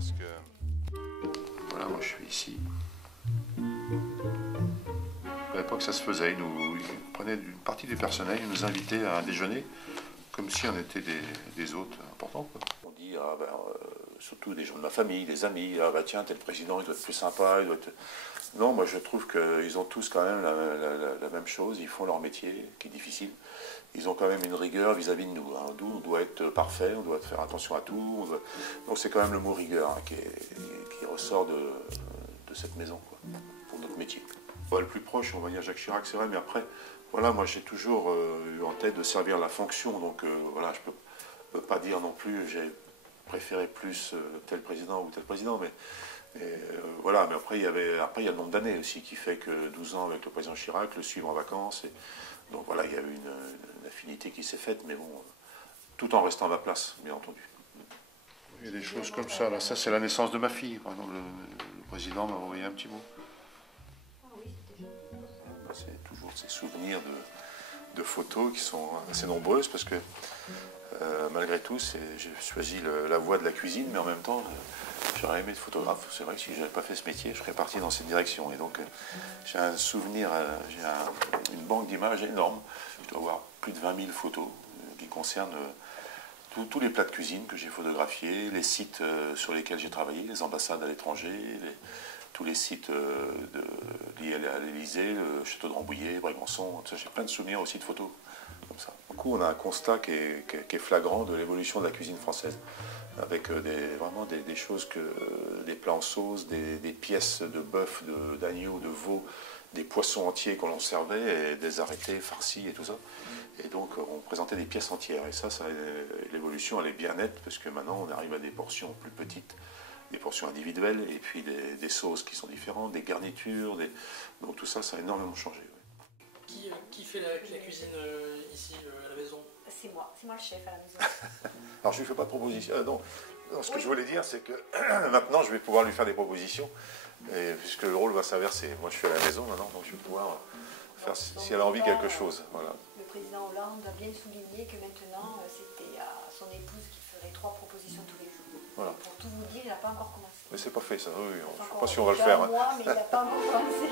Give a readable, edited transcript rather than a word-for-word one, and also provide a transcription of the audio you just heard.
parce que... Voilà, moi je suis ici. À l'époque, ça se faisait. Ils prenaient une partie du personnel, ils nous invitaient à un déjeuner, comme si on était des hôtes importants, quoi. On dit, ah ben, surtout des gens de ma famille, des amis, ah ben tiens, tel président, il doit être plus sympa, il doit être... Non, moi je trouve qu'ils ont tous quand même la même chose, ils font leur métier, qui est difficile. Ils ont quand même une rigueur vis-à-vis de nous. Hein. Nous, on doit être parfait, on doit faire attention à tout. Donc c'est quand même le mot rigueur hein, qui ressort de cette maison, quoi, pour notre métier. Le plus proche, on va dire Jacques Chirac, c'est vrai, mais après, voilà, moi j'ai toujours eu en tête de servir la fonction, donc voilà, je peux pas dire non plus, j'ai préféré plus tel président ou tel président, mais voilà, mais après il y a le nombre d'années aussi qui fait que 12 ans avec le président Chirac, le suivre en vacances, donc voilà, il y a eu une affinité qui s'est faite, mais bon, tout en restant à ma place, bien entendu. Il y a des choses comme ça, là, ça c'est la naissance de ma fille, par exemple, le président m'a envoyé un petit mot. C'est toujours ces souvenirs de photos qui sont assez nombreuses parce que malgré tout, j'ai choisi la voie de la cuisine, mais en même temps, j'aurais aimé être photographe. C'est vrai que si je n'avais pas fait ce métier, je serais parti dans cette direction. Et donc, j'ai un souvenir, j'ai une banque d'images énorme. Je dois avoir plus de 20 000 photos qui concernent tous les plats de cuisine que j'ai photographiés, les sites sur lesquels j'ai travaillé, les ambassades à l'étranger, tous les sites liés à l'Élysée, le château de Rambouillet, Brégançon, j'ai plein de souvenirs aussi de photos comme ça. Du coup, on a un constat qui est flagrant de l'évolution de la cuisine française, avec vraiment des choses, des plats en sauce, des pièces de bœuf, d'agneau, de veau, des poissons entiers qu'on servait, et des arrêtés farcis et tout ça. Et donc, on présentait des pièces entières. Et ça l'évolution, elle est bien nette, parce que maintenant, on arrive à des portions plus petites, des portions individuelles, et puis des sauces qui sont différentes, des garnitures, donc tout ça, ça a énormément changé. Ouais. Qui fait la cuisine ici à la maison? C'est moi le chef à la maison. Alors je ne lui fais pas de proposition. Non, ce que je voulais dire, c'est que maintenant, je vais pouvoir lui faire des propositions, puisque le rôle va s'inverser. Moi, je suis à la maison maintenant, donc je vais pouvoir faire si elle a envie quelque chose. Voilà. Le président Hollande a bien souligné que maintenant, c'était à son épouse qui ferait 3 propositions tous les jours. Voilà. Pour tout vous dire, il n'a pas encore commencé. Mais c'est pas fait ça, oui, je ne sais pas si on va le faire. Moi, mais il n'a pas encore commencé.